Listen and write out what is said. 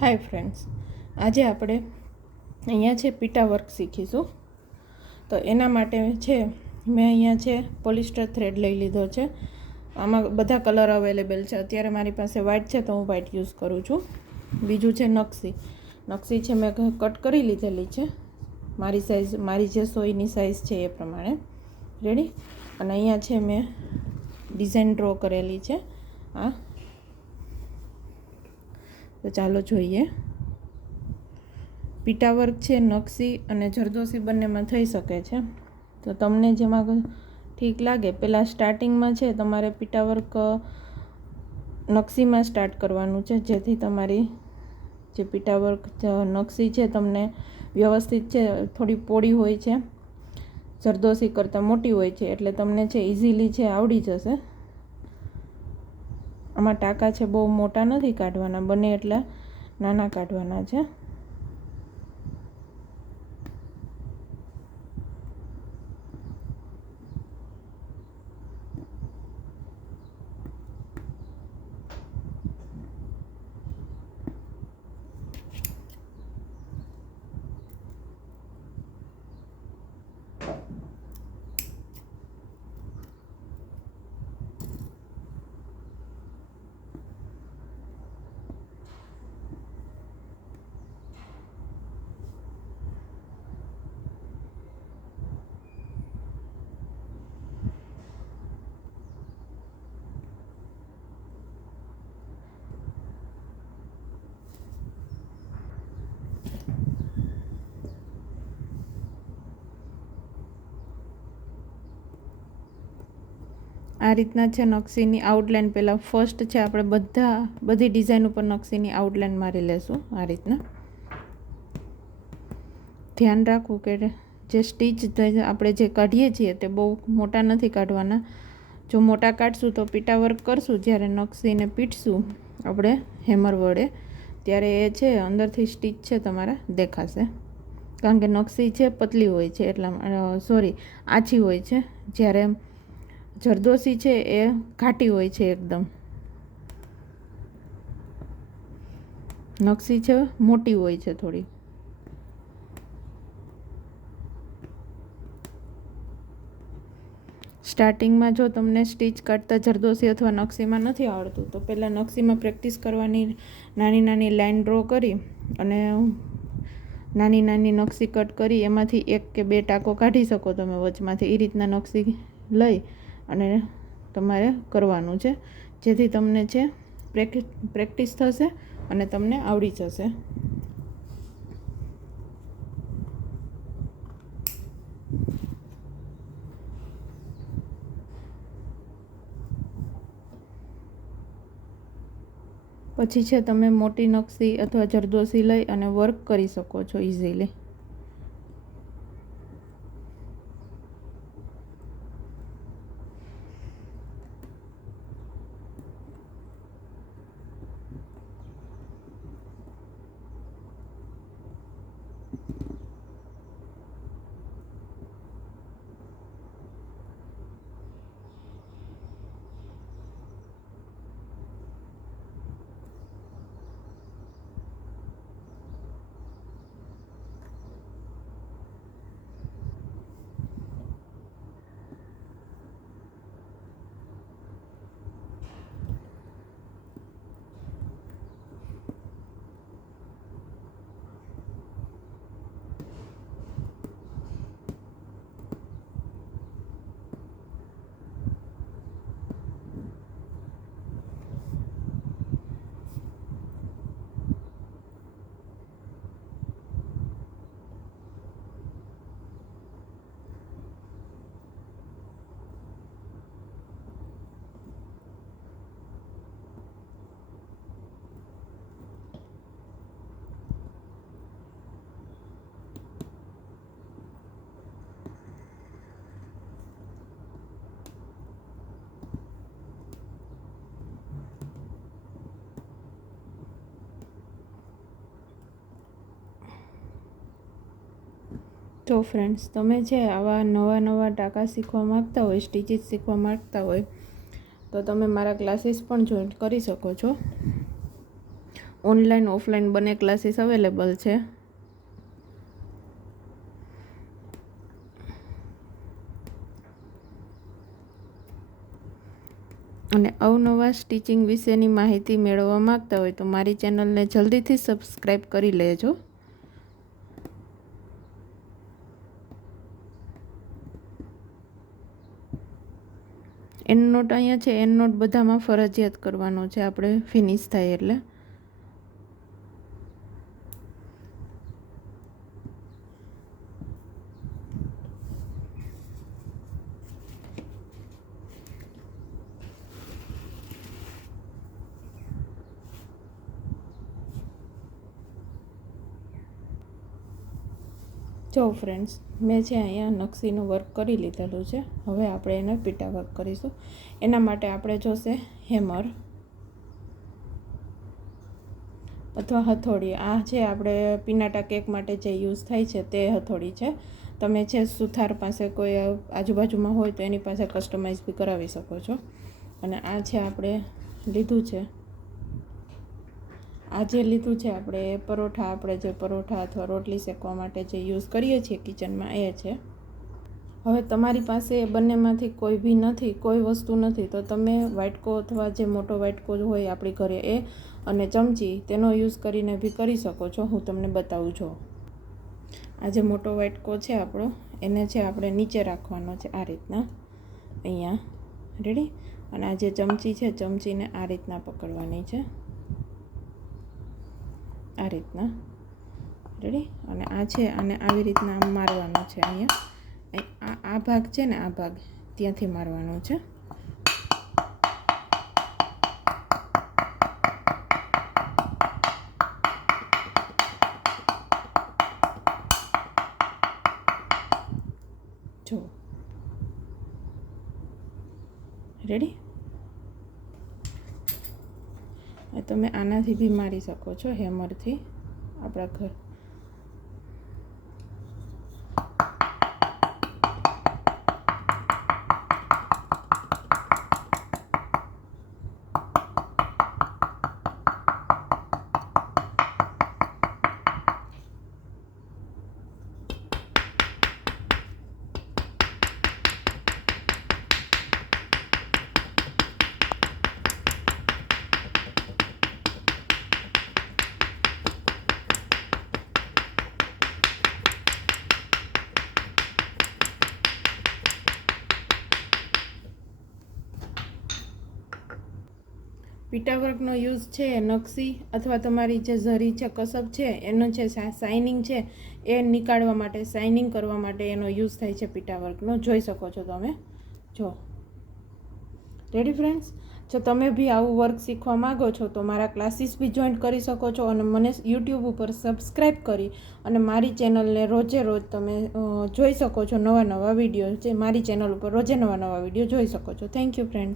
Hi friends, આજે આપણે અહીંયા છે પીટા વર્ક શીખીશું. તો એના માટે છે મેં અહીંયા છે પોલિસ્ટર થ્રેડ લઈ લીધો છે. આમાં બધા કલર અવેલેબલ છે. અત્યારે મારી પાસે વ્હાઇટ છે તો હું વ્હાઇટ યુઝ કરું છું. બીજું છે નકશી છે મેં કટ કરી લીધેલી છે મારી સાઇઝ, મારી જે સોયની સાઇઝ છે એ પ્રમાણે. રેડી. અને અહીંયા છે મેં ડિઝાઇન ડ્રો કરેલી છે. આ તો ચાલો જોઈએ. પીટા વર્ક છે નકશી અને જરદોશી બંનેમાં થઈ શકે છે. તો તમને જેમાં ઠીક લાગે. પહેલાં સ્ટાર્ટિંગમાં છે તમારે પીટા વર્ક નકશીમાં સ્ટાર્ટ કરવાનું છે, જેથી તમારી જે પીટા વર્ક નકશી છે તમને વ્યવસ્થિત છે, થોડી પોળી હોય છે, જરદોશી કરતાં મોટી હોય છે, એટલે તમને છે ઇઝીલી છે આવડી જશે. આમાં ટાંકા છે બહુ મોટા નથી કાઢવાના, બને એટલા નાના કાઢવાના છે. આ રીતના છે નકશીની આઉટલાઇન. પહેલાં ફર્સ્ટ છે આપણે બધી ડિઝાઇન ઉપર નકશીની આઉટલાઇન મારી લેશું. આ રીતના ધ્યાન રાખવું કે જે સ્ટીચ આપણે જે કાઢીએ છીએ તે બહુ મોટા નથી કાઢવાના. જો મોટા કાઢશું તો પીટા વર્ક કરશું, જ્યારે નકશીને પીટશું આપણે હેમર વડે, ત્યારે એ છે અંદરથી સ્ટીચ છે તમારા દેખાશે. કારણ કે નકશી છે પતલી હોય છે, એટલા આછી હોય છે, જ્યારે જરદોશી છે એ ઘાટી હોય છે એકદમ. નકશી છે મોટી હોય છે થોડી. સ્ટાર્ટિંગમાં જો તમને સ્ટીચ કાઢતા જરદોશી અથવા નકશીમાં નથી આવડતું તો પહેલાં નકશીમાં પ્રેક્ટિસ કરવાની. નાની નાની લાઇન ડ્રો કરી અને નાની નાની નકશી કટ કરી એમાંથી 1 કે 2 ટાંકો કાઢી શકો તમે વચમાંથી. એ રીતના નકશી લઈ અને તમારે કરવાનું છે, જેથી તમને છે પ્રેક્ટિસ થશે અને તમને આવડી જશે. પછી છે તમે મોટી નકશી અથવા જરદોશી લઈ અને વર્ક કરી શકો છો ઇઝીલી. તો ફ્રેન્ડ્સ, તમે છે આવા નવા ટાંકા શીખવા માગતા હોય, સ્ટીચીસ શીખવા માગતા હોય તો તમે મારા ક્લાસીસ પણ જોઈન કરી શકો છો. ઓનલાઈન ઓફલાઈન બંને ક્લાસીસ અવેલેબલ છે. અને અવનવા સ્ટિચિંગ વિશેની માહિતી મેળવવા માંગતા હોય તો મારી ચેનલને જલ્દીથી સબસ્ક્રાઈબ કરી લેજો. એન્ડ નોટ અહીંયા છે. એન્ડ નોટ બધામાં ફરજિયાત કરવાનો છે આપણે ફિનિશ થાય એટલે. જો ફ્રેન્ડ્સ, મેં છે અહીંયા નકશીનું વર્ક કરી લીધેલું છે. હવે આપણે એને પીટા વર્ક કરીશું. એના માટે આપણે જોશે હેમર અથવા હથોડી. આ છે આપણે પીનાટા કેક માટે જે યુઝ થાય છે તે હથોડી છે. તમે છે સુથાર પાસે કોઈ આજુબાજુમાં હોય તો એની પાસે કસ્ટમાઇઝ બી કરાવી શકો છો. અને આ છે આપણે લીધું છે, આ જે લીધું છે આપણે પરોઠા, આપણે જે પરોઠા અથવા રોટલી શેકવા માટે જે યુઝ કરીએ છીએ કિચનમાં એ છે. હવે તમારી પાસે બંનેમાંથી કોઈ બી નથી, કોઈ વસ્તુ નથી, તો તમે વાટકો અથવા જે મોટો વાટકો હોય આપણી ઘરે એ અને ચમચી તેનો યુઝ કરીને બી કરી શકો છો. હું તમને બતાવું છું. આ જે મોટો વાટકો છે આપણો, એને છે આપણે નીચે રાખવાનો છે આ રીતના અહીંયા. રેડી? અને આ જે ચમચી છે, ચમચીને આ રીતના પકડવાની છે, આ રીતના. રેડી? અને આ છે આને આવી રીતના આમ મારવાનો છે અહીંયા. આ ભાગ છે ને, આ ભાગ ત્યાંથી મારવાનો છે. જો રેડી? તમે આનાથી બી મારી શકો છો, હેમરથી આપણા ઘર. પીટા વર્કનો યુઝ છે નકશી અથવા તમારી જે ઝરી છે, કસબ છે, એનો છે શાઇનિંગ છે એ નીકાળવા માટે, શાઇનિંગ કરવા માટે એનો યુઝ થાય છે પીટા વર્કનો. જોઈ શકો છો તમે. જો રેડી ફ્રેન્ડ્સ? જો તમે બી આવું વર્ક શીખવા માગો છો તો મારા ક્લાસીસ બી જોઈન કરી શકો છો અને મને યુટ્યુબ ઉપર સબસ્ક્રાઈબ કરી અને મારી ચેનલને રોજે રોજ તમે જોઈ શકો છો. નવા નવા વિડીયો જે મારી ચેનલ ઉપર રોજે નવા નવા વિડીયો જોઈ શકો છો. Thank you friends.